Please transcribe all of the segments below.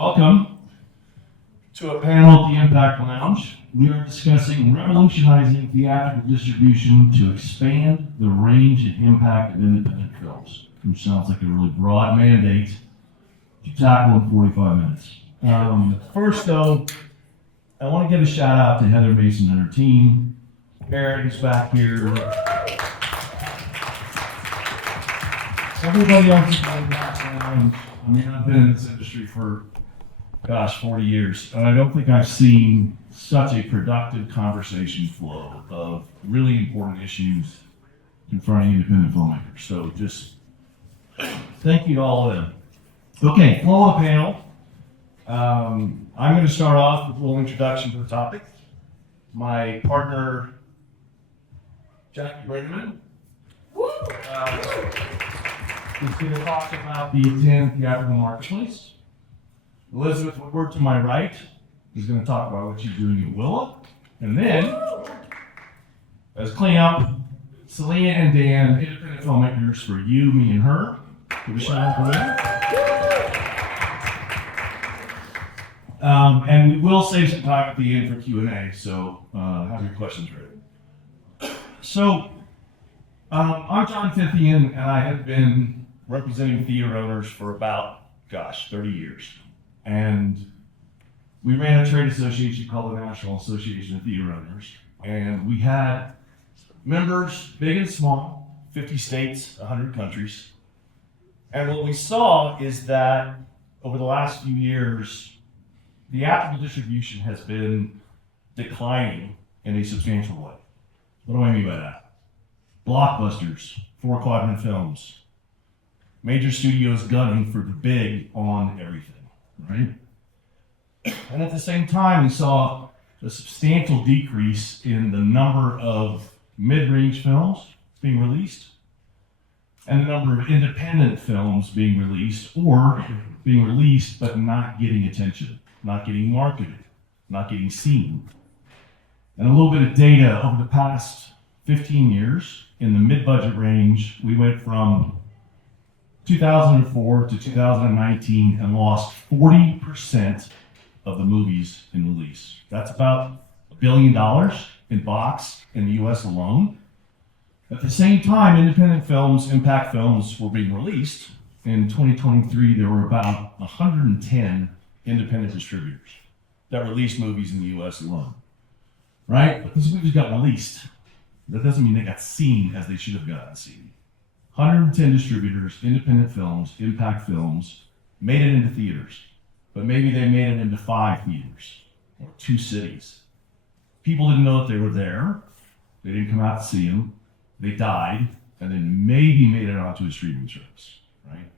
Welcome to a panel at the Impact Lounge. We are discussing revolutionizing theatrical distribution to expand the range and impact of independent films, which sounds like a really broad mandate to tackle in 45 minutes. First, though, I want to give a shout out to Heather Mason and her team. Eric is back here. Everybody else is going background. I mean, I've been in this industry for 40 years, and I don't think I've seen such a productive conversation flow of really important issues confronting independent filmmakers. So just thank you to all of them. Okay, flow of the panel. I'm going to start off with a little introduction to the topic. My partner, Brenneman, is going to talk about the Attend theatrical marketplace. Elizabeth Woodward to my right is going to talk about what she's doing at Willa. And then, as cleanup, Selina and Dan, independent filmmakers for you, me, and her. Give a shout out to them. And we will save some time at the end for Q&A, so have your questions ready. So, I'm John Fithian, and I have been representing theater owners for about, 30 years. And we ran a trade association called the National Association of Theater Owners. And we had members, big and small, 50 states, 100 countries. And what we saw is that over the last few years, theatrical distribution has been declining in a substantial way. What do I mean by that? Blockbusters, 4-quadrant films, major studios gunning for the big on everything. Right? And at the same time, we saw a substantial decrease in the number of mid-range films being released and the number of independent films being released or being released but not getting attention, not getting marketed, not getting seen. And a little bit of data over the past 15 years in the mid-budget range, we went from 2004 to 2019 and lost 40% of the movies in release. That's about $1 billion in box in the US alone. At the same time, independent films, impact films were being released. In 2023, there were about 110 independent distributors that released movies in the US alone. Right? But these movies got released. That doesn't mean they got seen as they should have gotten seen. 110 distributors, independent films, impact films, made it into theaters, but maybe they made it into 5 theaters or 2 cities. People didn't know that they were there. They didn't come out to see them. They died, and then maybe made it onto a streaming service, right?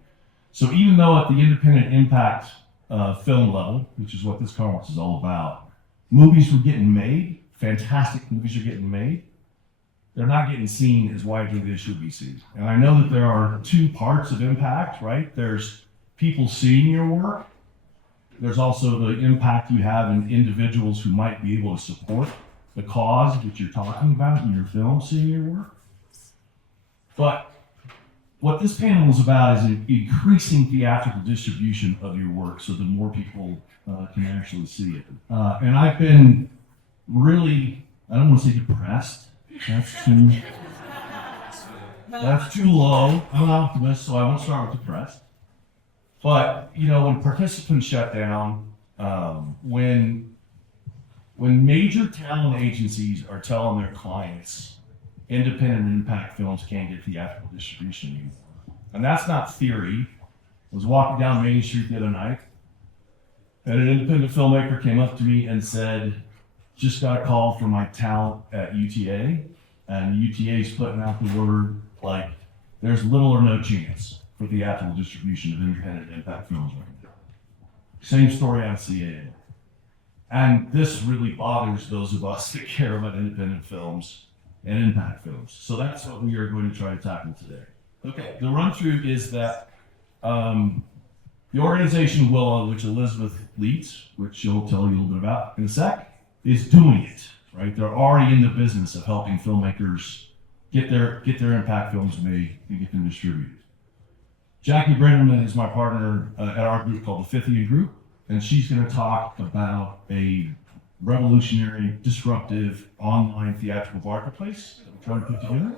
So even though at the independent impact film level, which is what this conference is all about, movies were getting made, fantastic movies are getting made, they're not getting seen as widely as they should be seen. And I know that there are 2 parts of impact, right? There's people seeing your work. There's also the impact you have in individuals who might be able to support the cause that you're talking about in your film, seeing your work. But what this panel is about is increasing theatrical distribution of your work so that more people can actually see it. And I've been really, I don't want to say depressed. That's too low. I'm an optimist, so I won't start with depressed. But, when participants shut down, when major talent agencies are telling their clients independent impact films can't get theatrical distribution anymore. And that's not theory. I was walking down Main Street the other night, and an independent filmmaker came up to me and said, just got a call from my talent at UTA, and UTA's putting out the word like there's little or no chance for theatrical distribution of independent impact films right now. Same story on CAA. And this really bothers those of us that care about independent films and impact films. So that's what we are going to try to tackle today. Okay, the run through is that the organization Willa, which Elizabeth leads, which she'll tell you a little bit about in a sec, is doing it, right? They're already in the business of helping filmmakers get their impact films made and get them distributed. Jackie Brenneman is my partner at our group called the Fithian Group and she's going to talk about a revolutionary, disruptive online theatrical marketplace that we're trying to put together.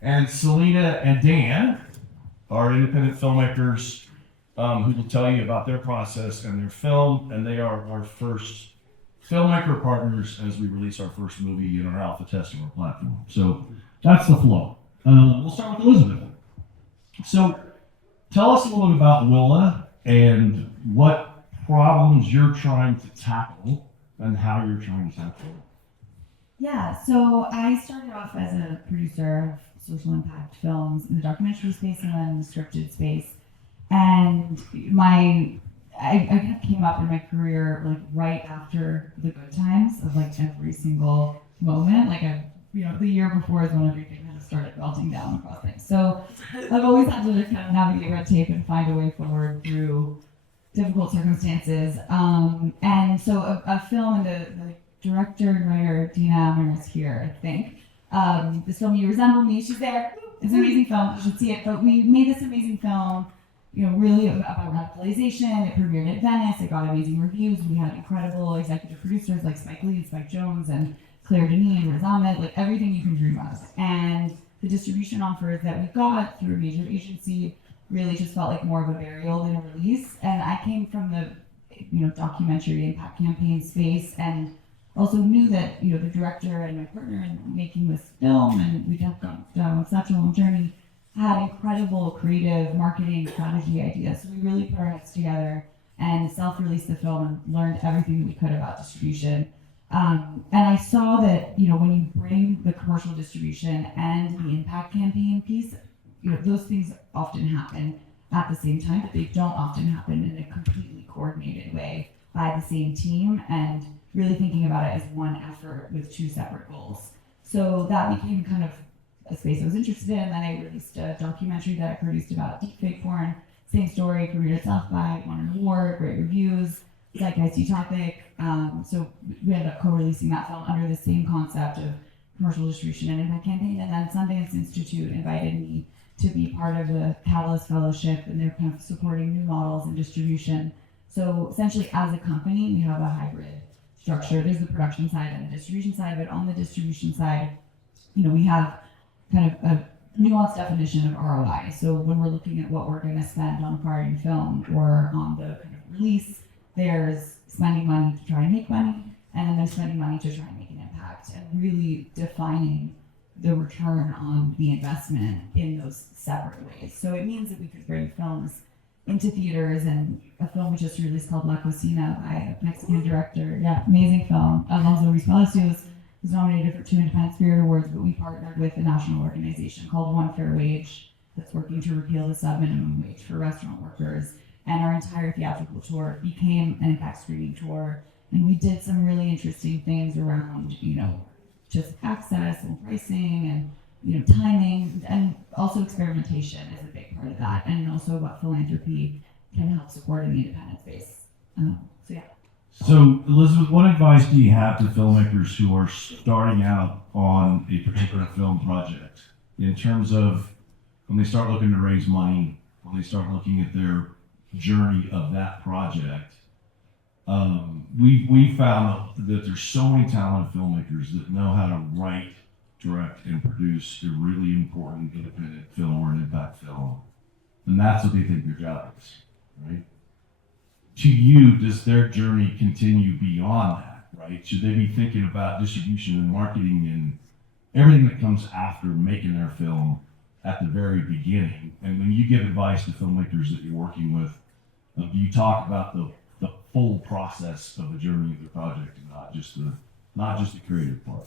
And Selina and Dan are independent filmmakers who will tell you about their process and their film, and they are our first filmmaker partners as we release our first movie in our alpha testing our platform. So that's the flow. We'll start with Elizabeth. So tell us a little bit about Willa and what problems you're trying to tackle and how you're trying to tackle it. Yeah, so I started off as a producer of social impact films in the documentary space and then the scripted space. And I kind of came up in my career like right after the good times of like every single moment. Like the year before is when everything kind of started melting down across things. So I've always had to kind of navigate red tape and find a way forward through difficult circumstances. And so a film, and the director and writer, Dina Amir, is here, I think. This film, You Resemble Me, she's there. It's an amazing film, you should see it. But we made this amazing film, really about radicalization. It premiered at Venice, it got amazing reviews. We had incredible executive producers like Spike Lee, Spike Jones, and Claire Denis and Riz Ahmed, like everything you can dream of. And the distribution offers that we got through a major agency really just felt like more of a burial than a release. And I came from the documentary impact campaign space, and also knew that the director and my partner in making this film, and we'd have gone down such a long journey, had incredible creative marketing strategy ideas. So we really put our heads together and self-released the film and learned everything that we could about distribution. And I saw that when you bring the commercial distribution and the impact campaign piece, those things often happen at the same time, but they don't often happen in a completely coordinated way by the same team, and really thinking about it as one effort with two separate goals. So that became kind of a space I was interested in. And then I released a documentary that I produced about deepfake porn. Same story, premiered at South by, won an award, great reviews, zeitgeisty topic. So we ended up co-releasing that film under the same concept of commercial distribution and impact campaign. And then Sundance Institute invited me to be part of the Catalyst Fellowship, and they're kind of supporting new models in distribution. So essentially, as a company, we have a hybrid structure. There's the production side and the distribution side, but on the distribution side, we have kind of a nuanced definition of ROI. So when we're looking at what we're going to spend on acquiring film or on the kind of release, there's spending money to try and make money, and then there's spending money to try and make an impact, and really defining the return on the investment in those separate ways. So it means that we could bring films into theaters, and a film we just released called La Cocina by a Mexican director. Yeah, amazing film. Alonso Ruiz Palacios was nominated for 2 Independent Spirit Awards, but we partnered with a national organization called One Fair Wage that's working to repeal the sub-minimum wage for restaurant workers. And our entire theatrical tour became an impact screening tour. And we did some really interesting things around, just access and pricing and, timing, and also experimentation is a big part of that. And also what philanthropy can help support in the independent space. So yeah. So Elizabeth, what advice do you have to filmmakers who are starting out on a particular film project in terms of when they start looking to raise money, when they start looking at their journey of that project? We found that there's so many talented filmmakers that know how to write, direct, and produce a really important independent film or an impact film. And that's what they think their job is, right? To you, does their journey continue beyond that, right? Should they be thinking about distribution and marketing and everything that comes after making their film at the very beginning? And when you give advice to filmmakers that you're working with, do you talk about the full process of the journey of the project and not just the creative part?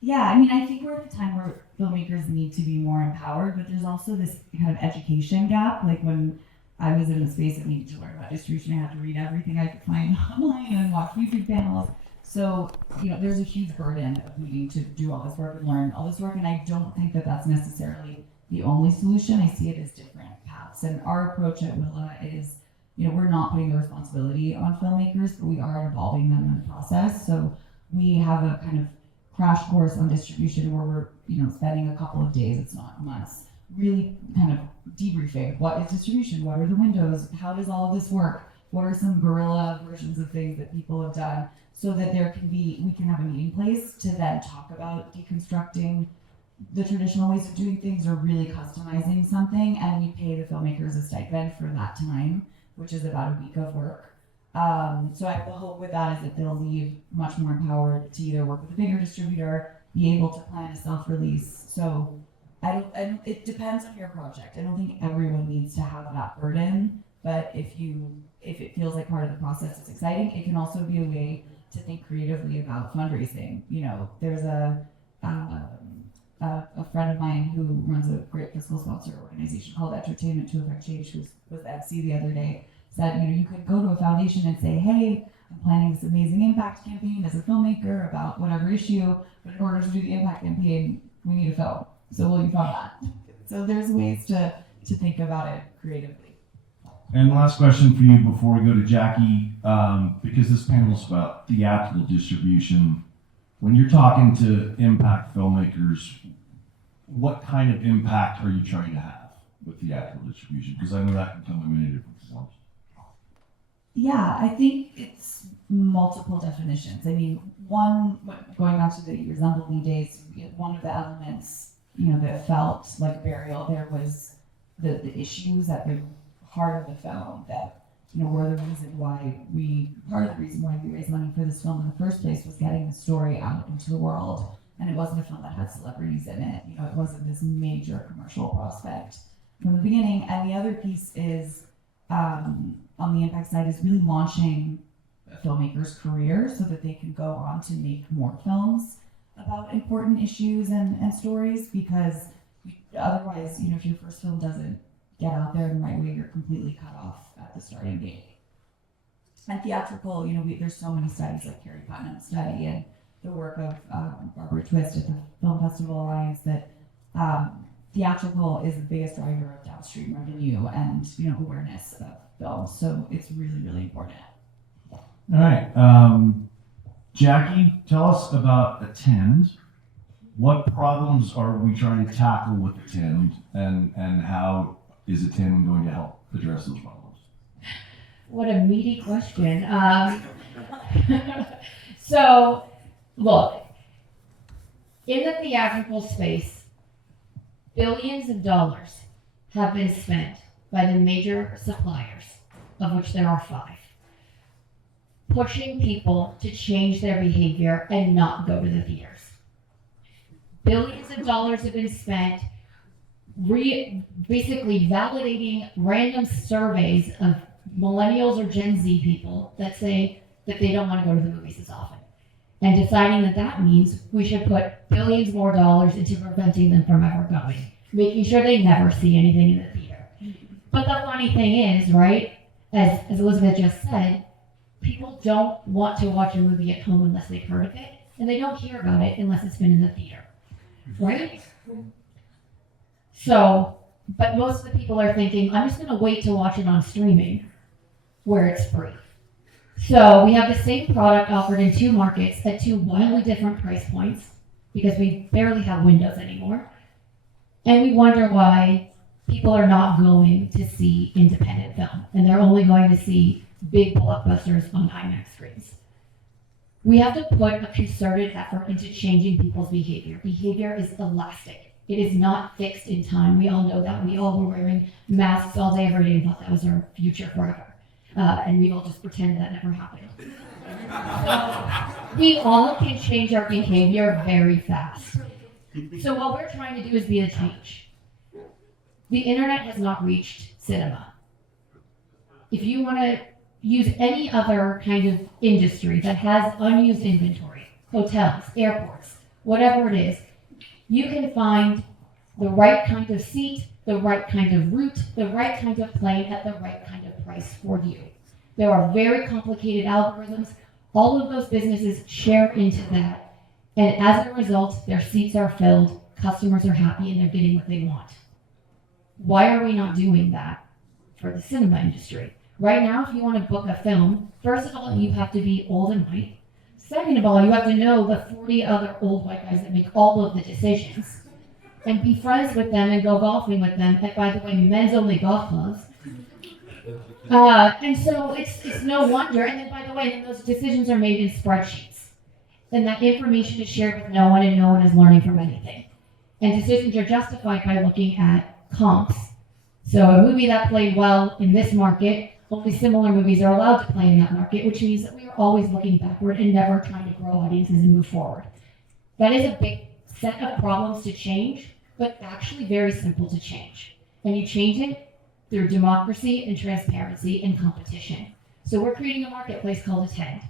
Yeah, I think we're at a time where filmmakers need to be more empowered, but there's also this kind of education gap. Like when I was in a space that needed to learn about distribution, I had to read everything I could find online and watch YouTube panels. So, there's a huge burden of needing to do all this work and learn all this work, and I don't think that that's necessarily the only solution. I see it as different paths. And our approach at Willa is, we're not putting the responsibility on filmmakers, but we are involving them in the process. So we have a kind of crash course on distribution where we're, spending a couple of days, it's not months, really kind of debriefing. What is distribution? What are the windows? How does all of this work? what are some guerrilla versions of things that people have done, so that we can have a meeting place to then talk about deconstructing the traditional ways of doing things or really customizing something, and we pay the filmmakers a stipend for that time, which is about a week of work. So the hope with that is that they'll leave much more empowered to either work with a bigger distributor, be able to plan a self-release. So it depends on your project. I don't think everyone needs to have that burden, but if it feels like part of the process is exciting, it can also be a way to think creatively about fundraising. There's a friend of mine who runs a great fiscal sponsor organization called Entertainment to Affect Change, who was the MC the other day, said, you could go to a foundation and say, hey, I'm planning this amazing impact campaign as a filmmaker about whatever issue, but in order to do the impact campaign, we need a film. So will you fund that? So there's ways to think about it creatively. And last question for you before we go to Jackie, because this panel is about theatrical distribution. When you're talking to impact filmmakers, what kind of impact are you trying to have with theatrical distribution? Because I know that can come in many different forms. Yeah, I think it's multiple definitions. I mean, going back to your Zumblebee days, one of the elements, that felt like burial there was the issues at the heart of the film that, were the reason why part of the reason why we raised money for this film in the first place was getting the story out into the world. And it wasn't a film that had celebrities in it. It wasn't this major commercial prospect from the beginning. And the other piece is, on the impact side, is really launching a filmmaker's career so that they can go on to make more films about important issues and stories, because otherwise, if your first film doesn't get out there in the right way, you're completely cut off at the starting gate. And theatrical, there's so many studies like Carrie Putnam's study and the work of Barbara Twist at the Film Festival Alliance that theatrical is the biggest driver of downstream revenue and awareness of films. So it's really, really important. All right. Jackie, tell us about Attend. What problems are we trying to tackle with Attend, and how is Attend going to help address those problems? What a meaty question. So, look, in the theatrical space, billions of dollars have been spent by the major suppliers, of which there are 5, pushing people to change their behavior and not go to the theaters. Billions of dollars have been spent basically validating random surveys of millennials or Gen Z people that say that they don't want to go to the movies as often, and deciding that means we should put billions more dollars into preventing them from ever going, making sure they never see anything in the theater. But the funny thing is, right, as Elizabeth just said, people don't want to watch a movie at home unless they've heard of it, and they don't hear about it unless it's been in the theater, right? So, but most of the people are thinking, I'm just going to wait to watch it on streaming where it's free. So we have the same product offered in 2 markets at 2 wildly different price points because we barely have windows anymore. And we wonder why people are not going to see independent film and they're only going to see big blockbusters on IMAX screens. We have to put a concerted effort into changing people's behavior. Behavior is elastic. It is not fixed in time. We all know that. We all were wearing masks all day, every day, and thought that was our future forever. And we've all just pretended that never happened. So we all can change our behavior very fast. So what we're trying to do is be the change. The internet has not reached cinema. If you want to use any other kind of industry that has unused inventory, hotels, airports, whatever it is, you can find the right kind of seat, the right kind of route, the right kind of plane at the right kind of price for you. There are very complicated algorithms. All of those businesses share into that. And as a result, their seats are filled, customers are happy, and they're getting what they want. Why are we not doing that for the cinema industry? Right now, if you want to book a film, first of all, you have to be old and white. Second of all, you have to know the 40 other old white guys that make all of the decisions and be friends with them and go golfing with them at, by the way, men's only golf clubs. And so it's no wonder. And then, by the way, then those decisions are made in spreadsheets. And that information is shared with no one, and no one is learning from anything. And decisions are justified by looking at comps. So a movie that played well in this market, only similar movies are allowed to play in that market, which means that we are always looking backward and never trying to grow audiences and move forward. That is a big set of problems to change, but actually very simple to change. And you change it through democracy and transparency and competition. So we're creating a marketplace called Attend.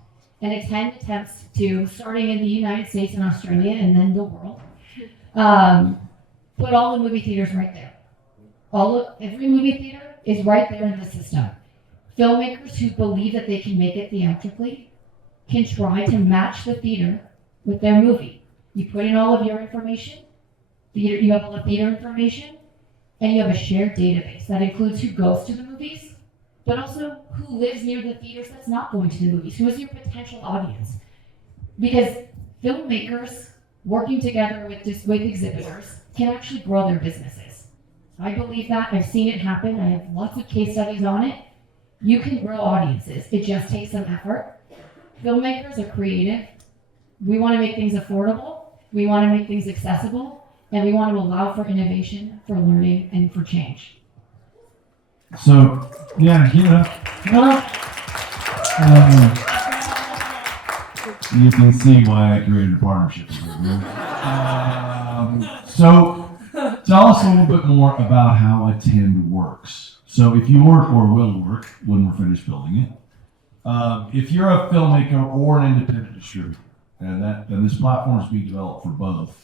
And Attend attempts to, starting in the United States and Australia and then the world, put all the movie theaters right there. Every movie theater is right there in the system. Filmmakers who believe that they can make it theatrically can try to match the theater with their movie. You put in all of your information, you have all the theater information, and you have a shared database that includes who goes to the movies, but also who lives near the theaters that's not going to the movies, who is your potential audience. Because filmmakers working together with exhibitors can actually grow their businesses. I believe that. I've seen it happen. I have lots of case studies on it. You can grow audiences. It just takes some effort. Filmmakers are creative. We want to make things affordable. We want to make things accessible. And we want to allow for innovation, for learning, and for change. So, yeah, you can see why I created a partnership with you. So, tell us a little bit more about how Attend works. So, if you work or will work when we're finished building it, if you're a filmmaker or an independent distributor, and this platform is being developed for both,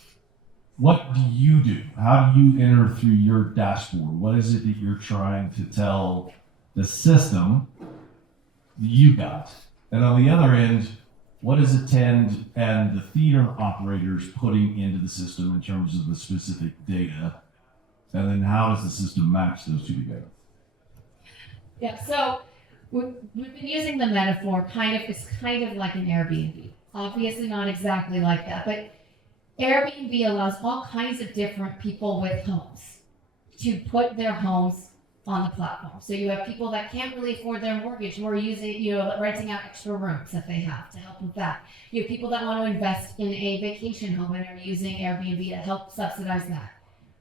what do you do? How do you enter through your dashboard? What is it that you're trying to tell the system you got? And on the other end, what is Attend and the theater operators putting into the system in terms of the specific data? And then how does the system match those two together? Yeah, so we've been using the metaphor it's kind of like an Airbnb. Obviously not exactly like that, but Airbnb allows all kinds of different people with homes to put their homes on the platform. So you have people that can't really afford their mortgage who are using, renting out extra rooms that they have to help with that. You have people that want to invest in a vacation home and are using Airbnb to help subsidize that.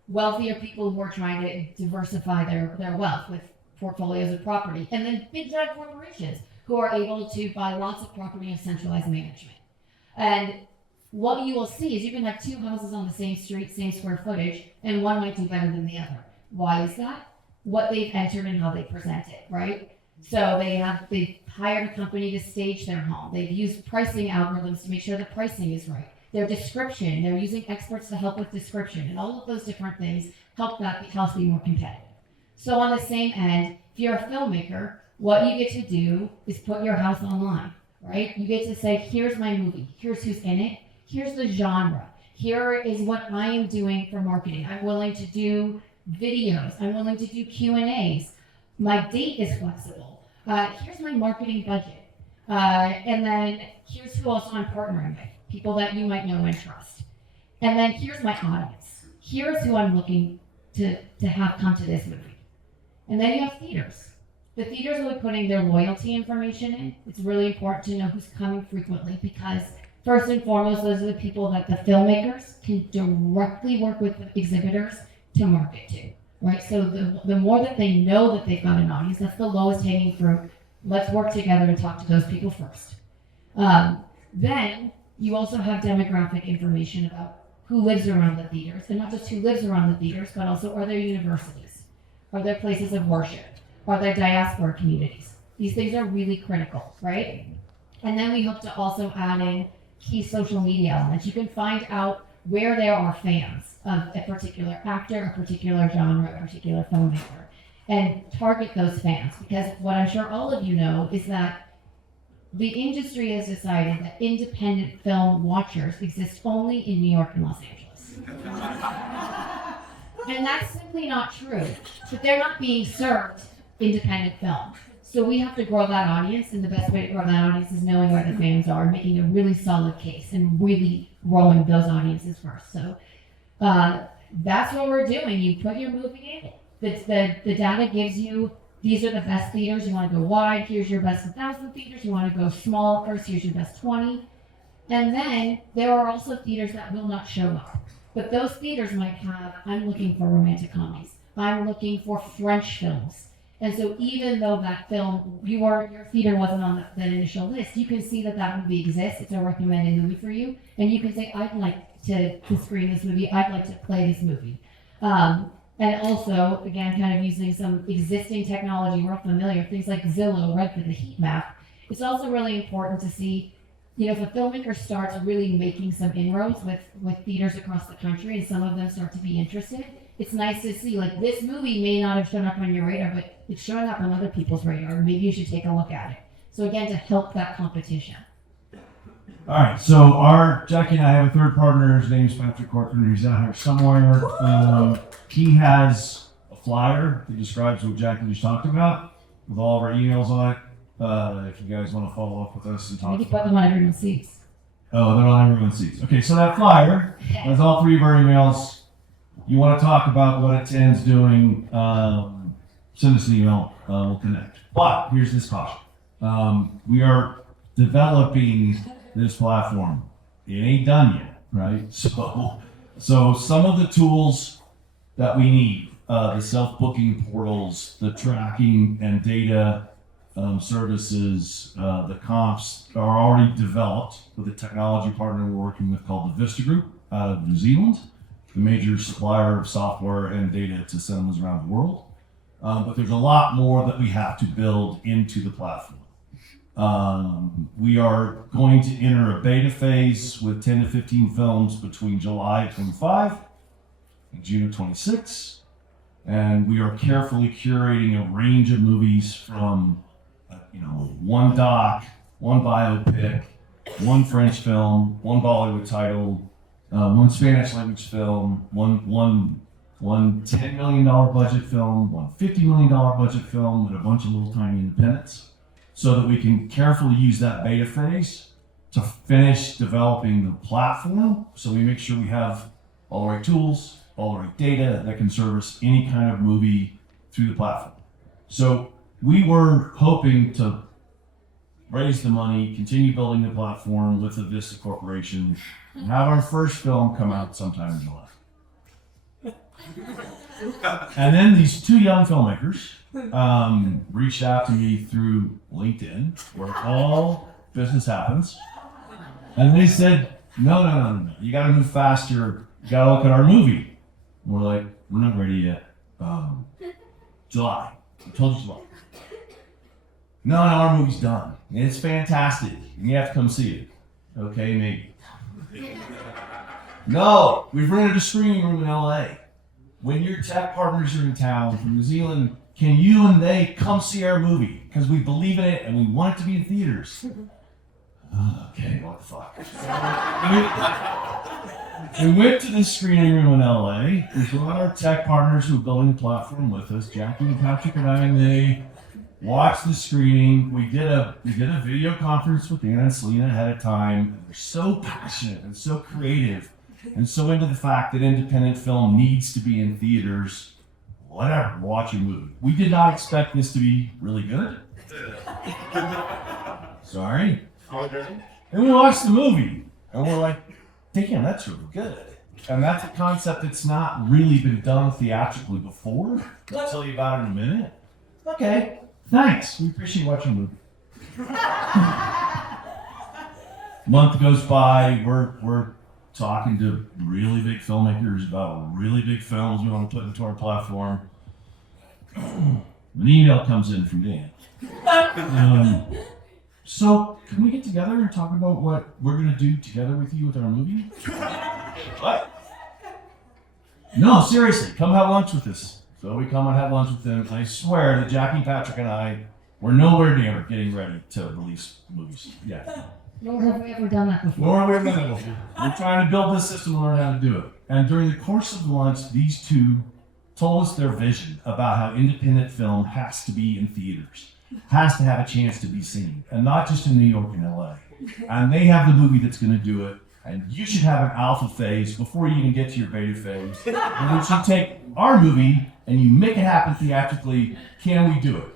Wealthier people who are trying to diversify their wealth with portfolios of property. And then big giant corporations who are able to buy lots of property and centralized management. And what you will see is you can have two houses on the same street, same square footage, and one might do better than the other. Why is that? What they've entered and how they present it, right? So they've hired a company to stage their home. They've used pricing algorithms to make sure the pricing is right. Their description, they're using experts to help with description, and all of those different things help that house be more competitive. So on the same end, if you're a filmmaker, what you get to do is put your house online, right? You get to say, here's my movie, here's who's in it, here's the genre, here is what I am doing for marketing. I'm willing to do videos, I'm willing to do Q&As. My date is flexible. Here's my marketing budget. And then here's who else I'm partnering with, people that you might know and trust. And then here's my audience. Here's who I'm looking to have come to this movie. And then you have theaters. The theaters will be putting their loyalty information in. It's really important to know who's coming frequently because first and foremost, those are the people that the filmmakers can directly work with the exhibitors to market to, right? So the more that they know that they've got an audience, that's the lowest hanging fruit. Let's work together and talk to those people first. Then you also have demographic information about who lives around the theaters, and not just who lives around the theaters, but also are there universities? Are there places of worship? Are there diaspora communities? These things are really critical, right? And then we hope to also add in key social media elements. You can find out where there are fans of a particular actor, a particular genre, a particular filmmaker, and target those fans. Because what I'm sure all of you know is that the industry has decided that independent film watchers exist only in New York and Los Angeles. And that's simply not true. But they're not being served independent film. So we have to grow that audience, and the best way to grow that audience is knowing where the fans are, making a really solid case, and really growing those audiences first. So that's what we're doing. You put your movie in, the data gives you these are the best theaters. You want to go wide. Here's your best 1,000 theaters. You want to go small. Or here's your best 20. And then there are also theaters that will not show up. But those theaters might have, I'm looking for romantic comedies. I'm looking for French films. And so even though that film, your theater wasn't on that initial list, you can see that movie exists. It's a recommended movie for you. And you can say, I'd like to screen this movie. I'd like to play this movie. And also, again, kind of using some existing technology we're familiar, things like Zillow, Redfin, the heat map. It's also really important to see, if a filmmaker starts really making some inroads with theaters across the country and some of them start to be interested, it's nice to see, like, this movie may not have shown up on your radar, but it's showing up on other people's radar. Maybe you should take a look at it. So again, to help that competition. All right, so Jackie and I have a third partner. His name's Patrick Corcoran. He's out here somewhere. He has a flyer that describes what Jackie just talked about with all of our emails on it. If you guys want to follow up with us and talk Maybe about put them on everyone's seats. Oh, they're on everyone's seats. Okay, so that flyer has all three of our emails. You want to talk about what Attend's doing, send us an email. We'll connect. But here's this caution. We are developing this platform. It ain't done yet, right? So some of the tools that we need, the self-booking portals, the tracking and data services, the comps are already developed with a technology partner we're working with called the Vista Group out of New Zealand, the major supplier of software and data to cinemas around the world. But there's a lot more that we have to build into the platform. We are going to enter a beta phase with 10 to 15 films between July of 25 and June of 26. And we are carefully curating a range of movies from, one doc, one biopic, one French film, one Bollywood title, one Spanish language film, one $10 million budget film, one $50 million budget film, and a bunch of little tiny independents, so that we can carefully use that beta phase to finish developing the platform, so we make sure we have all the right tools, all the right data that can service any kind of movie through the platform. So we were hoping to raise the money, continue building the platform with the Vista Corporation, and have our first film come out sometime in July. And then these two young filmmakers reached out to me through LinkedIn, where all business happens, and they said, no, you gotta move faster, you gotta look at our movie. And we're like, we're not ready yet. July. I told you July. No, our movie's done. It's fantastic. And you have to come see it. Okay, maybe. No, we've rented a screening room in LA. When your tech partners are in town from New Zealand, can you and they come see our movie? Because we believe in it and we want it to be in theaters. Okay, what the fuck? We went to this screening room in LA. We brought our tech partners who are building the platform with us, Jackie and Patrick and I, and they watched the screening. We did a video conference with Anna and Selina ahead of time. They're so passionate and so creative and so into the fact that independent film needs to be in theaters. Whatever, watch a movie. We did not expect this to be really good. Sorry. And we watched the movie and we're like, damn, that's really good. And that's a concept that's not really been done theatrically before. I'll tell you about it in a minute. Okay, thanks. We appreciate watching the movie. Month goes by, we're talking to really big filmmakers about really big films we want to put into our platform. An email comes in from Dan. So, can we get together and talk about what we're going to do together with you with our movie? What? No, seriously, come have lunch with us. So we come and have lunch with them. I swear that Jackie, Patrick, and I were nowhere near getting ready to release movies yet. Nor have we ever done that before. Nor have we ever done that before. We're trying to build this system and learn how to do it. And during the course of the lunch, these two told us their vision about how independent film has to be in theaters, has to have a chance to be seen, and not just in New York and LA. And they have the movie that's going to do it, and you should have an alpha phase before you even get to your beta phase. And we should take our movie and you make it happen theatrically. Can we do it?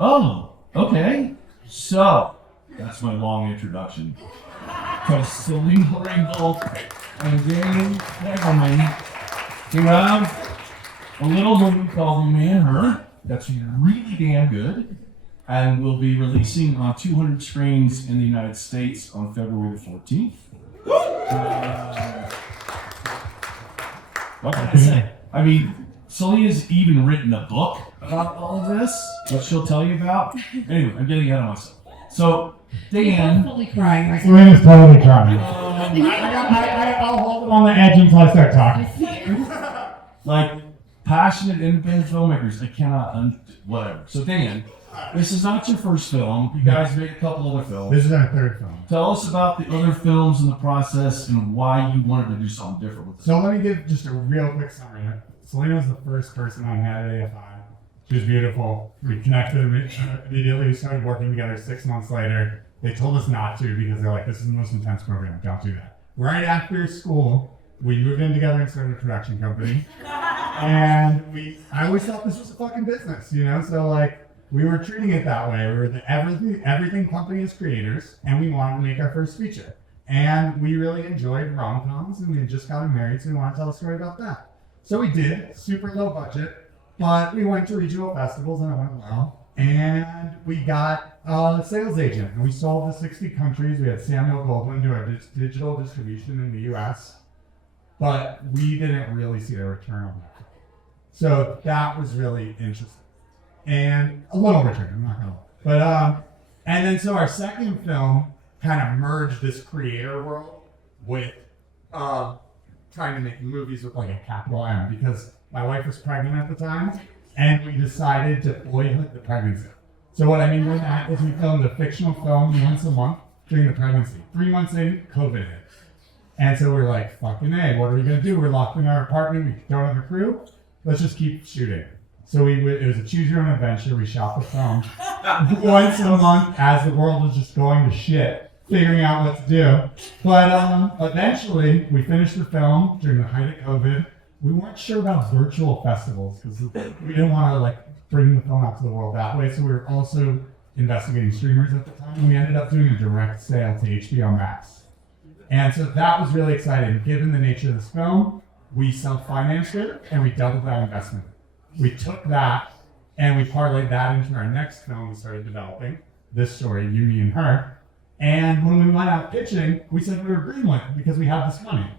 Oh, okay. So, that's my long introduction to Selina Ringel and Dagerman, who have a little movie called Me and Her that's really damn good and will be releasing on 200 screens in the United States on February 14th. What can I say? I mean, Selina's even written a book about all of this, what she'll tell you about. Anyway, I'm getting ahead of myself. So, Dan. Fully crying right now. Selena's totally trying. I'll hold it on the edge until I start talking. Like, passionate independent filmmakers, I cannot, whatever. So, Dan, this is not your first film. You guys made a couple other films. This is our third film. Tell us about the other films in the process and why you wanted to do something different with this. So let me give just a real quick summary. Selina was the first person I met at AFI. She was beautiful. We connected immediately. We started working together 6 months later. They told us not to because they're like, this is the most intense program. Don't do that. Right after school, we moved in together and started a production company. And I always thought this was a fucking business, you know? So like, we were treating it that way. We were the everything company as creators, and we wanted to make our first feature. And we really enjoyed rom-coms, and we had just gotten married, so we wanted to tell a story about that. So we did, super low budget, but we went to regional festivals, and it went well. And we got a sales agent, and we sold to 60 countries. We had Samuel Goldwyn do our digital distribution in the US, but we didn't really see a return on that. So that was really interesting. And a little return, I'm not gonna lie. But and then so our second film kind of merged this creator world with trying to make movies with like a capital M, because my wife was pregnant at the time, and we decided to boyhood the pregnancy. So what I mean by that is we filmed a fictional film once a month during the pregnancy. 3 months in, COVID hit. And so we're like, fucking A, what are we gonna do? We're locked in our apartment, we don't have a crew, let's just keep shooting. So it was a choose your own adventure. We shot the film once a month as the world was just going to shit, figuring out what to do. But eventually, we finished the film during the height of COVID. We weren't sure about virtual festivals because we didn't want to like bring the film out to the world that way. So we were also investigating streamers at the time. And we ended up doing a direct sale to HBO Max. And so that was really exciting. Given the nature of this film, we self-financed it and we doubled that investment. We took that and we parlayed that into our next film we started developing, this story, You, Me, and Her. And when we went out pitching, we said we were greenlit because we had this money.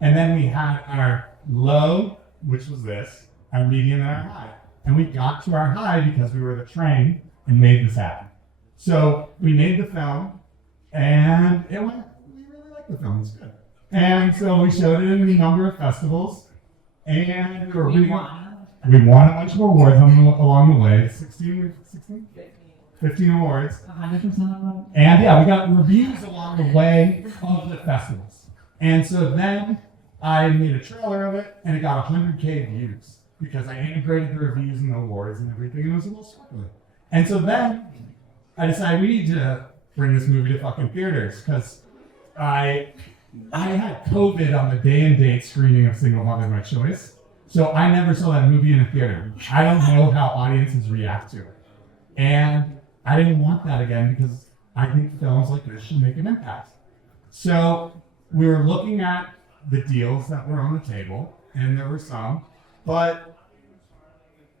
And then we had our low, which was this, our medium, and our high. And we got to our high because we were the train and made this happen. So we made the film and we really liked the film, it's good. And so we showed it in a number of festivals and we won a bunch of awards along the way. 15 awards. 100% of them. And yeah, we got reviews along the way of the festivals. And so then I made a trailer of it, and it got 100K views because I integrated the reviews and the awards and everything, and it was a little sparkly. And so then I decided we need to bring this movie to fucking theaters because I had COVID on the day and date screening of Single Mother My Choice. So I never saw that movie in a theater. I don't know how audiences react to it. And I didn't want that again because I think films like this should make an impact. So we were looking at the deals that were on the table, and there were some, but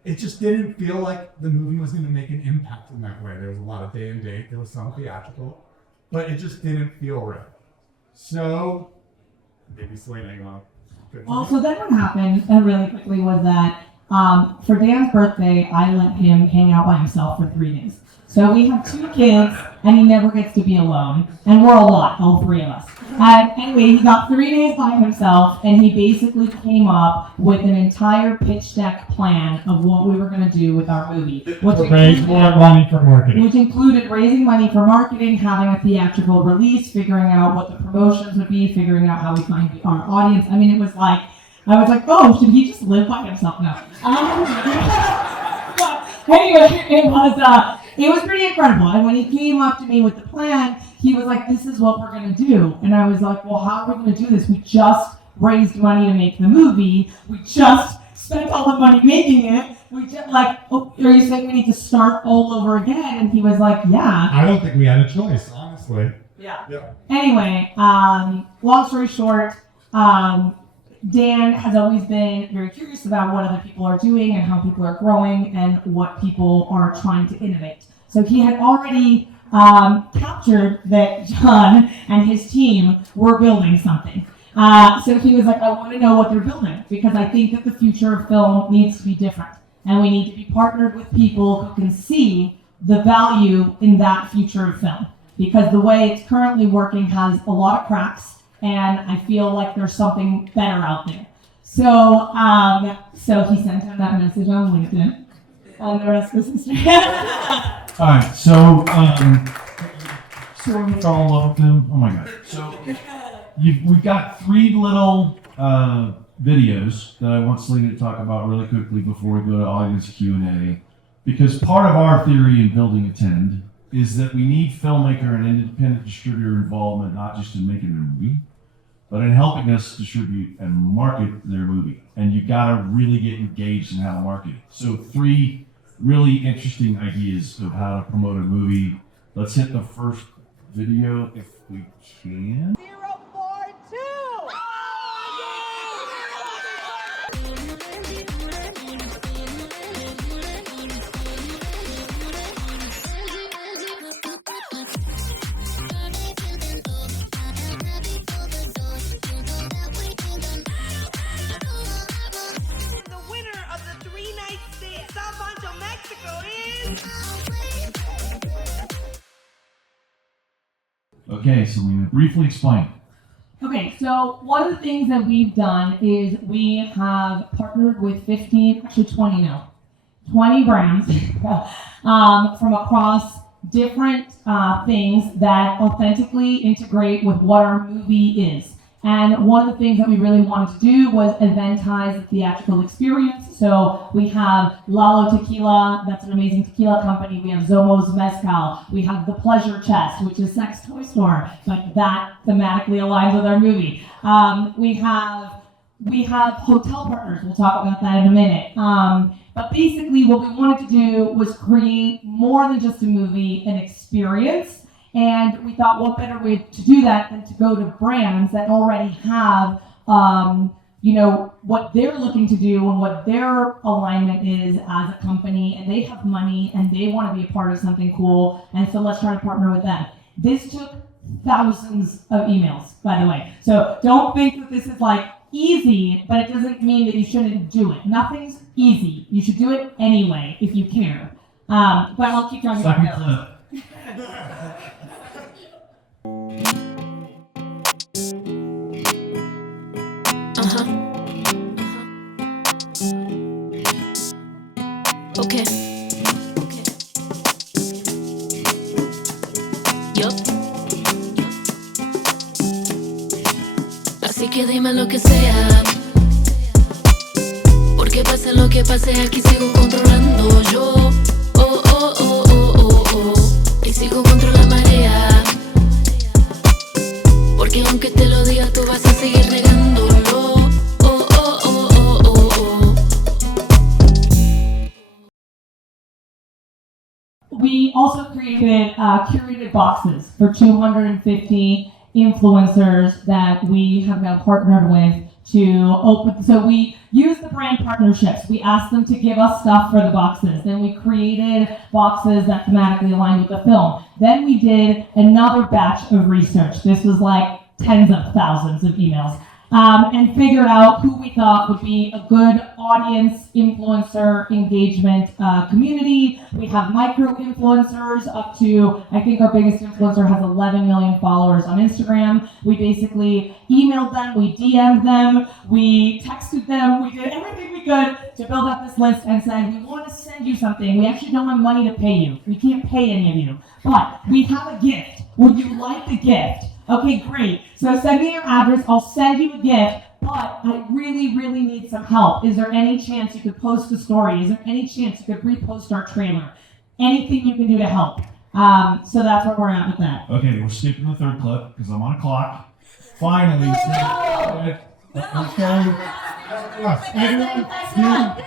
it just didn't feel like the movie was going to make an impact in that way. There was a lot of day and date, there was some theatrical, but it just didn't feel right. So maybe Selina, you want to... Well, so then what happened really quickly was that for Dan's birthday, I let him hang out by himself for 3 days. So we have 2 kids, and he never gets to be alone. And we're a lot, all 3 of us. Anyway, he got 3 days by himself, and he basically came up with an entire pitch deck plan of what we were going to do with our movie. Raise more money for marketing. Which included raising money for marketing, having a theatrical release, figuring out what the promotions would be, figuring out how we find our audience. I mean, it was like, I was like, oh, should he just live by himself? No. Anyway, it was pretty incredible. And when he came up to me with the plan, he was like, this is what we're going to do. And I was like, well, how are we going to do this? We just raised money to make the movie. We just spent all the money making it. We just like, oh, are you saying we need to start all over again? And he was like, yeah. I don't think we had a choice, honestly. Yeah. Yeah. Anyway, long story short, Dan has always been very curious about what other people are doing and how people are growing and what people are trying to innovate. So he had already captured that John and his team were building something. So he was like, I want to know what they're building because I think that the future of film needs to be different. And we need to be partnered with people who can see the value in that future of film. Because the way it's currently working has a lot of cracks, and I feel like there's something better out there. So, so he sent him that message on LinkedIn, and the rest was history. All right, so follow up with him. Oh my God! So we've got 3 little videos that I want Selina to talk about really quickly before we go to audience Q&A, because part of our theory in building Attend is that we need filmmaker and independent distributor involvement, not just in making their movie, but in helping us distribute and market their movie. And you gotta really get engaged in how to market it. So 3 really interesting ideas of how to promote a movie. Let's hit the first video if we can. 042. The winner of the 3-night stay at San Pancho, Mexico is... Okay, Selina, briefly explain. Okay, so one of the things that we've done is we have partnered with 15, actually 20 now, 20 brands from across different things that authentically integrate with what our movie is. And one of the things that we really wanted to do was eventize the theatrical experience. So we have Lalo Tequila, that's an amazing tequila company. We have Zomos Mezcal. We have The Pleasure Chest, which is sex toy store, but that thematically aligns with our movie. We have hotel partners. We'll talk about that in a minute. But basically what we wanted to do was create more than just a movie, an experience. And we thought, what better way to do that than to go to brands that already have, what they're looking to do and what their alignment is as a company, and they have money and they want to be a part of something cool. And so let's try to partner with them. This took thousands of emails, by the way. So don't think that this is like easy, but it doesn't mean that you shouldn't do it. Nothing's easy. You should do it anyway if you care. But I'll keep talking Second about clip. Okay. Yup. Así que dime lo que sea, porque pase lo que pase, aquí sigo controlando yo. Oh, oh, oh, oh, oh, oh. Y sigo contra la marea, porque aunque te lo diga, tú vas a seguir negándolo. Oh, oh, oh, oh, oh, oh. We also created curated boxes for 250 influencers that we have now partnered with to open. So we use the brand partnerships. We asked them to give us stuff for the boxes. Then we created boxes that thematically aligned with the film. Then we did another batch of research. This was like tens of thousands of emails. And figured out who we thought would be a good audience, influencer, engagement community. We have micro influencers up to, I think our biggest influencer has 11 million followers on Instagram. We basically emailed them, we DM'd them, we texted them, we did everything we could to build up this list and said, we want to send you something. We actually don't have money to pay you. We can't pay any of you, but we have a gift. Would you like the gift? Okay, great. So send me your address. I'll send you a gift, but I really, really need some help. Is there any chance you could post a story? Is there any chance you could repost our trailer? Anything you can do to help. So that's where we're at with that. Okay, we're skipping the third clip because I'm on a clock. Finally. Okay. Everyone,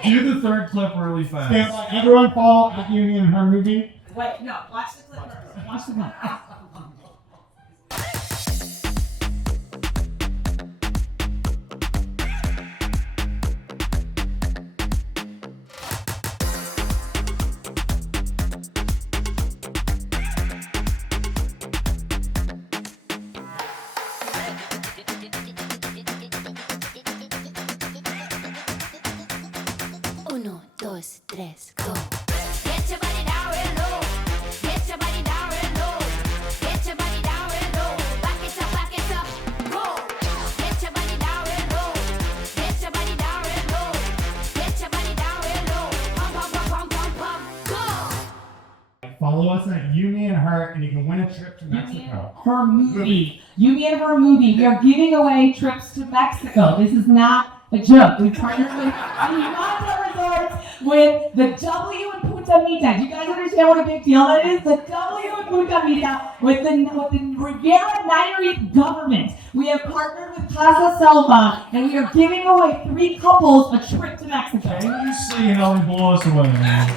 Do the third clip really stand fast. by. Everyone follow at Union and her movie. Wait, no, watch the clip first. Watch the clip. Uno, dos, tres, go. Get your body down real low. Get your body down real low. Get your body down real low. Back it up, go. Get your body down real low. Get your body down real low. Get your body down real low. Pump, pump, pump, pump, pump, pump, go. Follow us at Union and her, and you can win a trip to Mexico. Her movie. You and her movie. We are giving away trips to Mexico. This is not a joke. We partnered with Imanta Resorts with the W in Punta Mita. Do you guys understand what a big deal that is? The W in Punta Mita with the Riviera Nayarit government. We have partnered with Casa Selva, and we are giving away 3 couples a trip to Mexico. Can you see how he blow us away, man?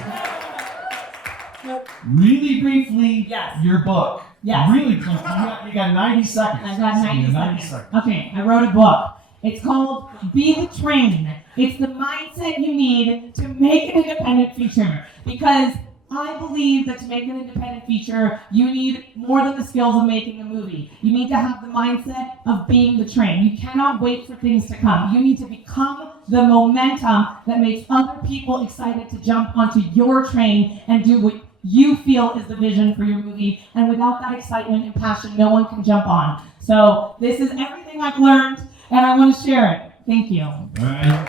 Really briefly, Yes. your book. Yes. Really quick. You got 90 seconds. I got 90 90 seconds. Okay, I wrote a book. It's called Be the Train. It's the mindset you need to make an independent feature. Because I believe that to make an independent feature, you need more than the skills of making a movie. You need to have the mindset of being the train. You cannot wait for things to come. You need to become the momentum that makes other people excited to jump onto your train and do what you feel is the vision for your movie. And without that excitement and passion, no one can jump on. So this is everything I've learned, and I want to share it. Thank you. All right.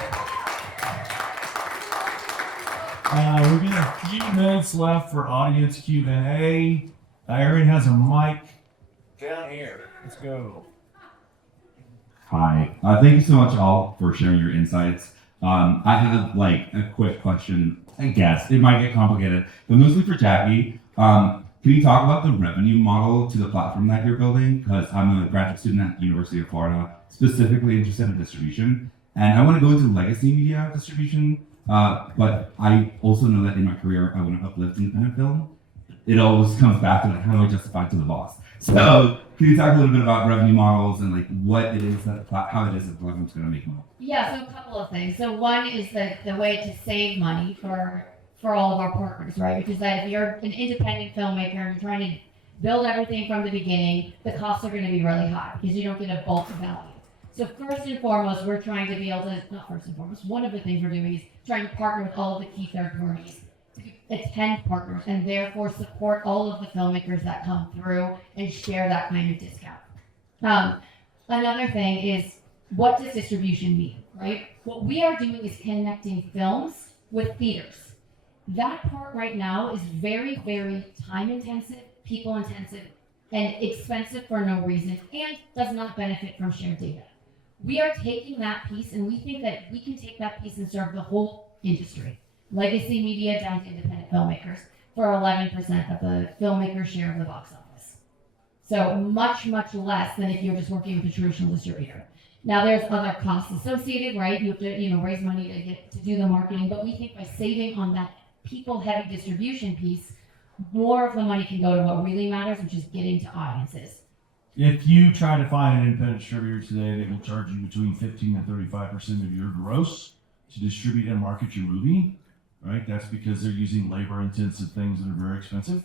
We've got a few minutes left for audience Q&A. Aaron has a mic down here. Let's go. Hi. Thank you so much all for sharing your insights. I have like a quick question. I guess it might get complicated, but mostly for Jackie. Can you talk about the revenue model to the platform that you're building? Because I'm a graduate student at the University of Florida, specifically interested in distribution, and I want to go into legacy media distribution. But I also know that in my career, I want to uplift independent film. It always comes back to like, how do I justify it to the boss? So can you talk a little bit about revenue models and like what it is that how it is that the platform's going to make money? Yeah, so a couple of things. So one is the way to save money for all of our partners, right? Which is that if you're an independent filmmaker and you're trying to build everything from the beginning, the costs are going to be really high because you don't get a bulk value. So first and foremost, we're trying to be able to, not first and foremost, one of the things we're doing is trying to partner with all of the key third parties to attend partners and therefore support all of the filmmakers that come through and share that kind of discount. Another thing is, what does distribution mean, right? What we are doing is connecting films with theaters. That part right now is very, very time intensive, people intensive, and expensive for no reason, and does not benefit from shared data. We are taking that piece, and we think that we can take that piece and serve the whole industry, legacy media down to independent filmmakers, for 11% of the filmmaker's share of the box office. So much, much less than if you're just working with a traditional distributor. Now there's other costs associated, right? You have to, raise money to do the marketing, but we think by saving on that people-heavy distribution piece, more of the money can go to what really matters, which is getting to audiences. If you try to find an independent distributor today, they will charge you between 15 and 35% of your gross to distribute and market your movie, right? That's because they're using labor-intensive things that are very expensive.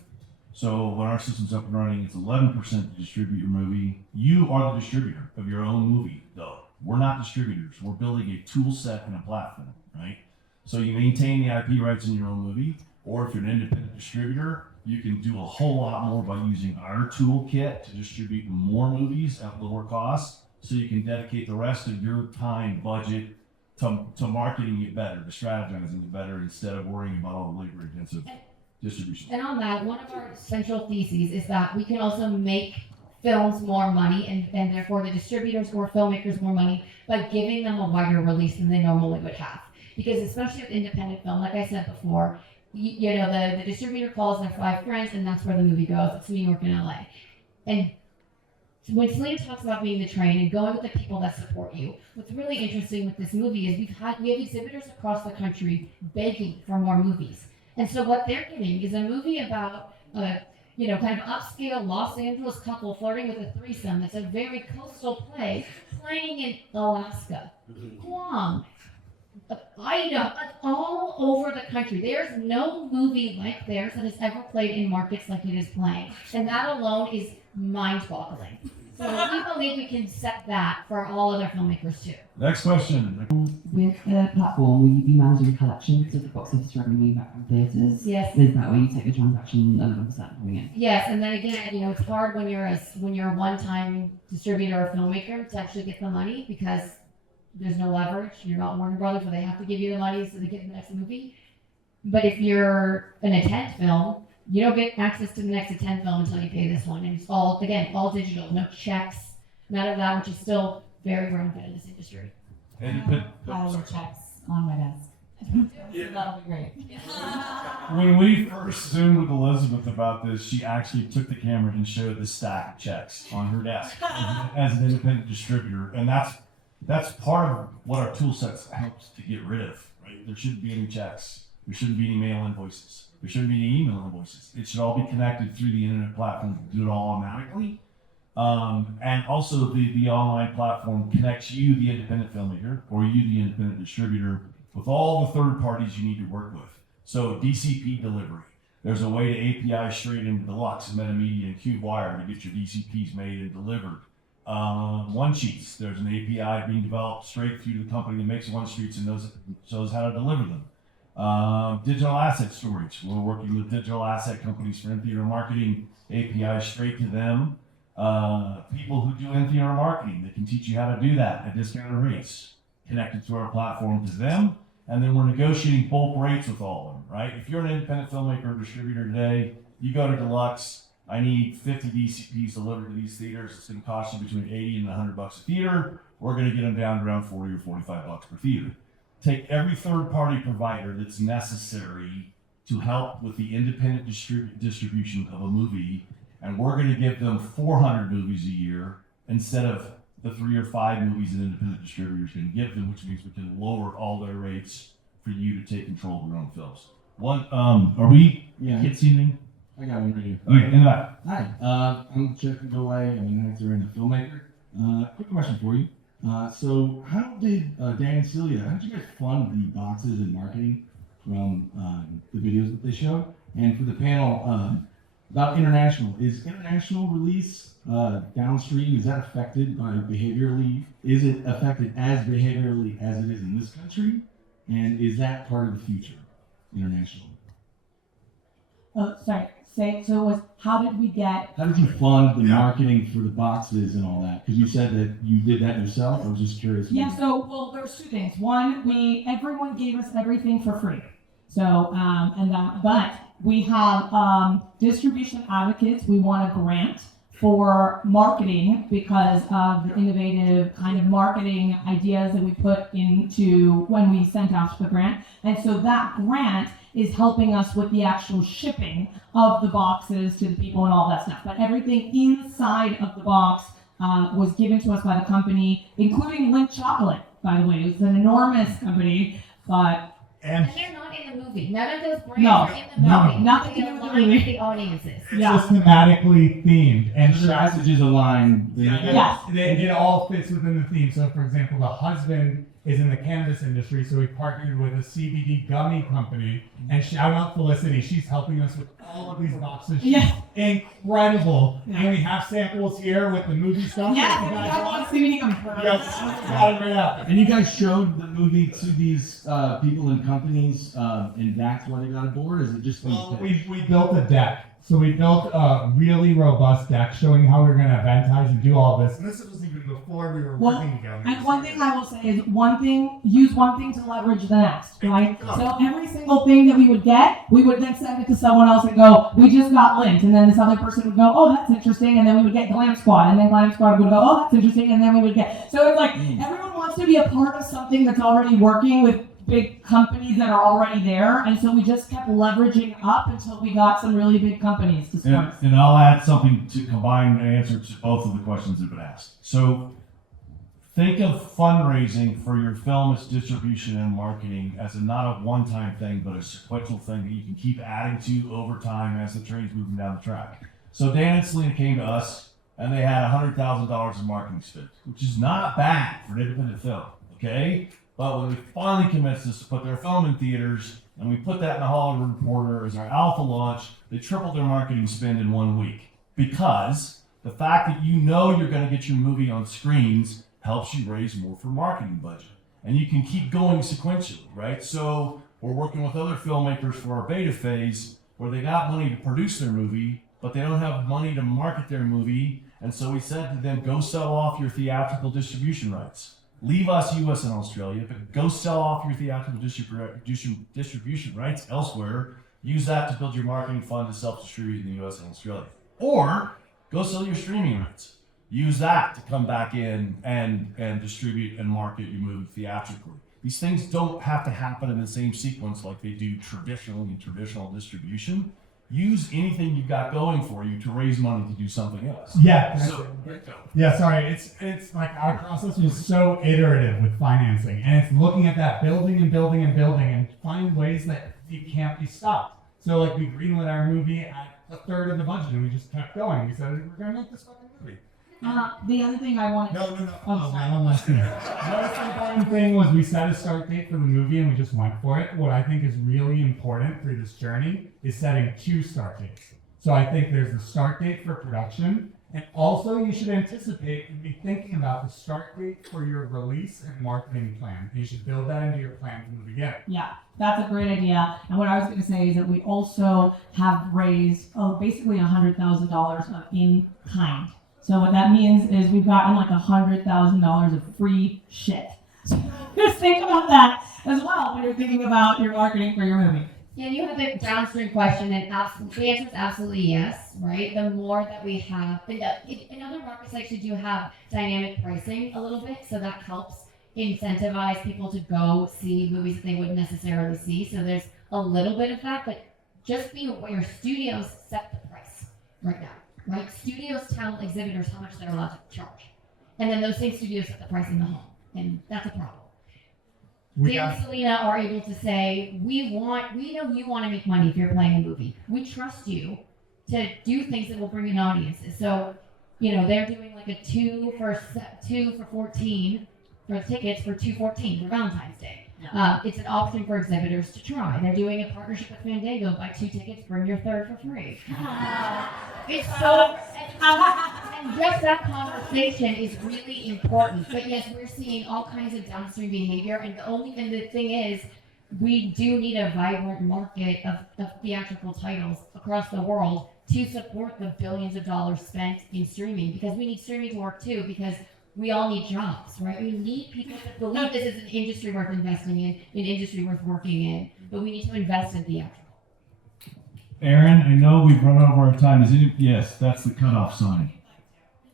So when our system's up and running, it's 11% to distribute your movie. You are the distributor of your own movie, though. We're not distributors. We're building a tool set and a platform, right? So you maintain the IP rights in your own movie, or if you're an independent distributor, you can do a whole lot more by using our toolkit to distribute more movies at lower cost, so you can dedicate the rest of your time, budget, to marketing it better, to strategizing it better, instead of worrying about all the labor-intensive distribution. And on that, one of our central theses is that we can also make films more money and therefore the distributors or filmmakers more money by giving them a wider release than they normally would have. Because especially with independent film, like I said before, the distributor calls their 5 friends and that's where the movie goes. It's New York and LA. And when Selina talks about being the train and going with the people that support you, what's really interesting with this movie is we have exhibitors across the country begging for more movies. And so what they're getting is a movie about kind of upscale Los Angeles couple flirting with a threesome. That's a very coastal play playing in Alaska, Guam, Idaho, all over the country. There's no movie like theirs that has ever played in markets like it is playing. And that alone is mind-boggling. So we believe we can set that for all other filmmakers too. Next question. With the platform, will you be managing collections of the box office revenue back from theatres? Yes. Is that where you take the transaction 11% coming in? Yes, and then again, it's hard when you're a one-time distributor or filmmaker to actually get the money because there's no leverage. You're not Warner Brothers, where they have to give you the money so they get the next movie. But if you're an Attend film, you don't get access to the next Attend film until you pay this one, and it's all digital, no checks, none of that, which is still very rampant in this industry. Pile of checks on my desk. So that'll be great. When we first Zoomed with Elizabeth about this, she actually took the camera and showed the stack of checks on her desk as an independent distributor, and that's part of what our tool sets helps to get rid of. Right? There shouldn't be any checks. There shouldn't be any mail invoices. There shouldn't be any email invoices. It should all be connected through the internet platform to do it all automatically. And also the online platform connects you, the independent filmmaker, or you, the independent distributor, with all the third parties you need to work with. So DCP delivery. There's a way to API straight into Deluxe, Metamedia, and CubeWire to get your DCPs made and delivered. One Sheets. There's an API being developed straight through the company that makes One Sheets and shows how to deliver them. Digital asset storage. We're working with digital asset companies for in-theater marketing, API straight to them. People who do in-theater marketing that can teach you how to do that at discounted rates, connected to our platform to them. And then we're negotiating bulk rates with all of them, right? If you're an independent filmmaker or distributor today, you go to Deluxe, I need 50 DCPs delivered to these theaters. It's going to cost you between $80 and $100 a theater. We're going to get them down to around $40 or $45 per theater. Take every third-party provider that's necessary to help with the independent distribution of a movie, and we're going to give them 400 movies a year instead of the 3 or 5 movies an independent distributor is going to give them, which means we can lower all their rates for you to take control of your own films. Are we? Yeah. Kids anything? I got one right here. Okay, in the back. Hi, I'm Jeff Goulet. I'm an actor and a filmmaker. Quick question for you. So how did Dan and Celia, how did you guys fund the boxes and marketing from the videos that they showed? And for the panel, about international, is international release downstream, is that affected by behaviorally, is it affected as behaviorally as it is in this country? And is that part of the future, international? Oh, sorry. So it was, how did we get? How did you fund the marketing for the boxes and all that? Because you said that you did that yourself. I was just curious. Yeah. So well, there's two things. One, everyone gave us everything for free. So but we have distribution advocates. We won a grant for marketing because of the innovative kind of marketing ideas that we put into when we sent out the grant. And so that grant is helping us with the actual shipping of the boxes to the people and all that stuff. But everything inside of the box was given to us by the company, including Lindt Chocolate, by the way. It was an enormous company, but... And they're not in the movie. None of those brands No, are in the movie. nothing to do with the movie. With the audiences. It's just thematically themed and the messages align. Yes. It all fits within the theme. So, for example, the husband is in the cannabis industry, so we partnered with a CBD gummy company. And shout out Felicity, she's helping us with all of these boxes. She's incredible. And we have samples here with the movie stuff. Yes, we got one CBD gummy. Yes, got it right after. And you guys showed the movie to these people and companies, and that's why they got aboard? Is it just we built a deck. So we built a really robust deck showing how we were going to eventize and do all this. And this was even before we were working together. And one thing I will say is use one thing to leverage the next, right? So every single thing that we would get, we would then send it to someone else and go, we just got Lindt. And then this other person would go, oh, that's interesting. And then we would get Glam Squad. And then Glam Squad would go, oh, that's interesting. And then we would get, so it's like everyone wants to be a part of something that's already working with big companies that are already there, and so we just kept leveraging up until we got some really big companies to support us. And I'll add something to combine the answer to both of the questions that have been asked. So think of fundraising for your film as distribution and marketing as not a one-time thing, but a sequential thing that you can keep adding to over time as the train's moving down the track. So Dan and Selina came to us and they had $100,000 in marketing spent, which is not bad for an independent film, okay? But when we finally convinced us to put their film in theaters and we put that in the Hollywood Reporter as our alpha launch, they tripled their marketing spend in 1 week. Because the fact that you know you're gonna get your movie on screens helps you raise more for marketing budget. And you can keep going sequentially, right? So we're working with other filmmakers for our beta phase where they got money to produce their movie, but they don't have money to market their movie. And so we said to them, go sell off your theatrical distribution rights. Leave us, US and Australia, but go sell off your theatrical distribution rights elsewhere. Use that to build your marketing fund to self-distribute in the US and Australia. Or go sell your streaming rights. Use that to come back in and distribute and market your movie theatrically. These things don't have to happen in the same sequence like they do traditionally in traditional distribution. Use anything you've got going for you to raise money to do something else. Yeah. So, Yeah, sorry. It's like our process was so iterative with financing, and it's looking at that building and building and building and find ways that you can't be stopped. So like we greenlit our movie at a third of the budget, and we just kept going. We said we're gonna make this fucking movie. The other thing I wanted. No. Oh, sorry. One last thing. The most important thing was we set a start date for the movie and we just went for it. What I think is really important through this journey is setting 2 start dates. So I think there's the start date for production, and also you should anticipate and be thinking about the start date for your release and marketing plan. You should build that into your plan from the beginning. Yeah, that's a great idea. And what I was going to say is that we also have raised basically $100,000 of in kind. So what that means is we've gotten like $100,000 of free shit. So just think about that as well when you're thinking about your marketing for your movie. Yeah, you have a downstream question, and the answer is absolutely yes, right? The more that we have, in other markets actually do have dynamic pricing a little bit, so that helps incentivize people to go see movies that they wouldn't necessarily see. So there's a little bit of that, but just be aware, studios set the price right now. Right? Studios tell exhibitors how much they're allowed to charge. And then those same studios set the price in the home. And that's a problem. Dan and Selina are able to say, we know you want to make money if you're playing a movie. We trust you to do things that will bring in audiences. So, they're doing like a 2 for 14 for tickets for 2/14 for Valentine's Day. It's an option for exhibitors to try. They're doing a partnership with Fandango. Buy 2 tickets, bring your third for free. It's so, and just that conversation is really important. But yes, we're seeing all kinds of downstream behavior, and the thing is, we do need a vibrant market of theatrical titles across the world to support the billions of dollars spent in streaming, because we need streaming to work too, because we all need jobs, right? We need people to believe this is an industry worth investing in, an industry worth working in, but we need to invest in theatrical. Aaron, I know we've run over our time. Yes, that's the cutoff sign.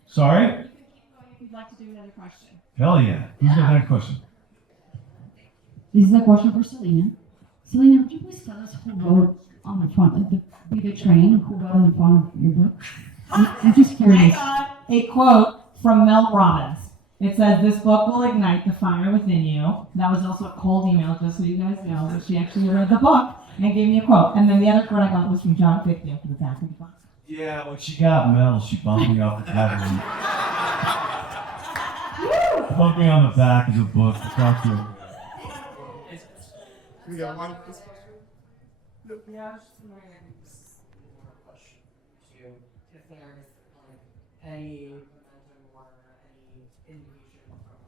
Sorry? You can keep going if you'd like to do another question. Hell yeah. Who's got that question? This is a question for Selina. Selina, would you please tell us who wrote on the front of the Be the Train, who wrote on the front of your book? I'm just curious. I got a quote from Mel Robbins. It says, "This book will ignite the fire within you." That was also a cold email, just so you guys know, that she actually read the book and gave me a quote. And then the other quote I got was from John Fithian for the back of the book. Yeah, when she got Mel, she bumped me off the back. Bumped me on the back of the book. Talk to her. We got one. Yeah, I was just wondering if this is more a question to if there's any momentum or any indication from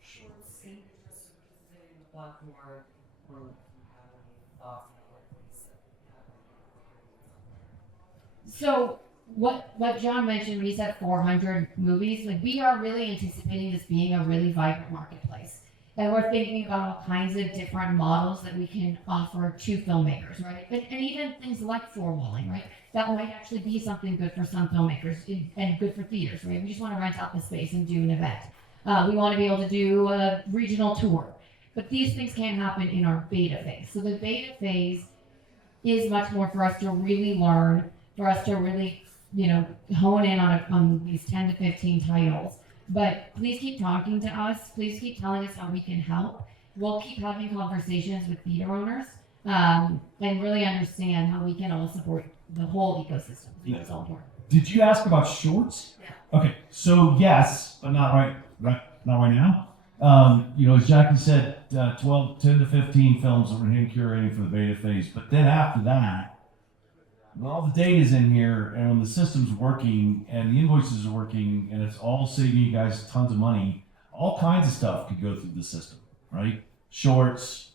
short scene just participating in the platform, or if you have any thoughts on what ways that So what John mentioned when he said 400 movies, like we are really anticipating this being a really vibrant marketplace. And we're thinking about all kinds of different models that we can offer to filmmakers, right? And even things like floor walling, right? That might actually be something good for some filmmakers and good for theaters, right? We just want to rent out the space and do an event. We want to be able to do a regional tour. But these things can't happen in our beta phase. So the beta phase is much more for us to really learn, for us to really, hone in on these 10 to 15 titles. But please keep talking to us. Please keep telling us how we can help. We'll keep having conversations with theater owners and really understand how we can all support the whole ecosystem. I think it's all important. Did you ask about shorts? Yeah. Okay, so yes, but not right now. As Jackie said, 10 to 15 films that we're hand curating for the beta phase. But then after that, when all the data's in here and when the system's working and the invoices are working and it's all saving you guys tons of money, all kinds of stuff could go through the system, right? Shorts,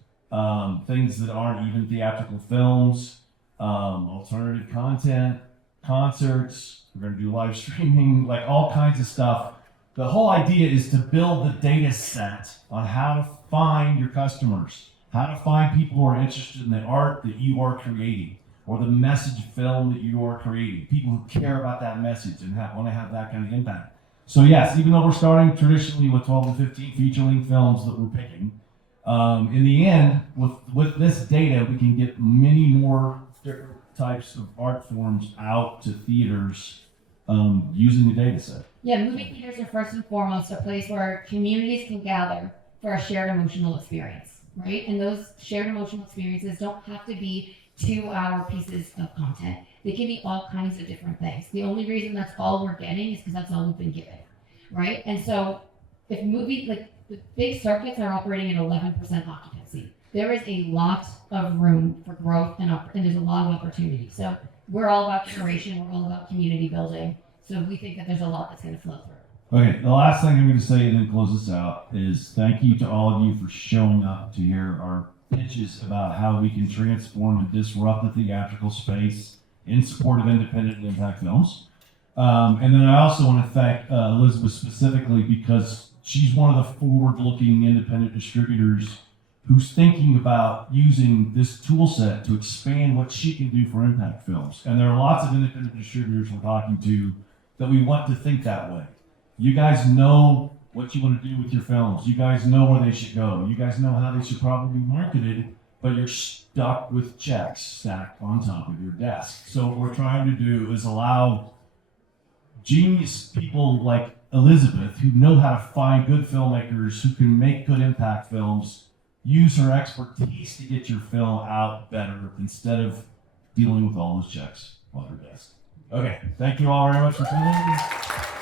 things that aren't even theatrical films, alternative content, concerts, we're going to do live streaming, like all kinds of stuff. The whole idea is to build the data set on how to find your customers, how to find people who are interested in the art that you are creating or the message film that you are creating, people who care about that message and want to have that kind of impact. So yes, even though we're starting traditionally with 12 to 15 feature-length films that we're picking, in the end, with this data, we can get many more different types of art forms out to theaters using the data set. Yeah, movie theaters are first and foremost a place where communities can gather for a shared emotional experience, right? And those shared emotional experiences don't have to be 2-hour pieces of content. They can be all kinds of different things. The only reason that's all we're getting is because that's all we've been given, right? And so if the big circuits are operating at 11% occupancy, there is a lot of room for growth and there's a lot of opportunity. So we're all about curation, we're all about community building. So we think that there's a lot that's going to flow through. Okay, the last thing I'm going to say and then close this out is thank you to all of you for showing up to hear our pitches about how we can transform and disrupt the theatrical space in support of independent and impact films. And then I also want to thank Elizabeth specifically because she's one of the forward-looking independent distributors who's thinking about using this tool set to expand what she can do for impact films. And there are lots of independent distributors we're talking to that we want to think that way. You guys know what you want to do with your films. You guys know where they should go. You guys know how they should probably be marketed, but you're stuck with checks stacked on top of your desk. So what we're trying to do is allow genius people like Elizabeth who know how to find good filmmakers who can make good impact films, use her expertise to get your film out better instead of dealing with all those checks on her desk. Okay, thank you all very much for coming.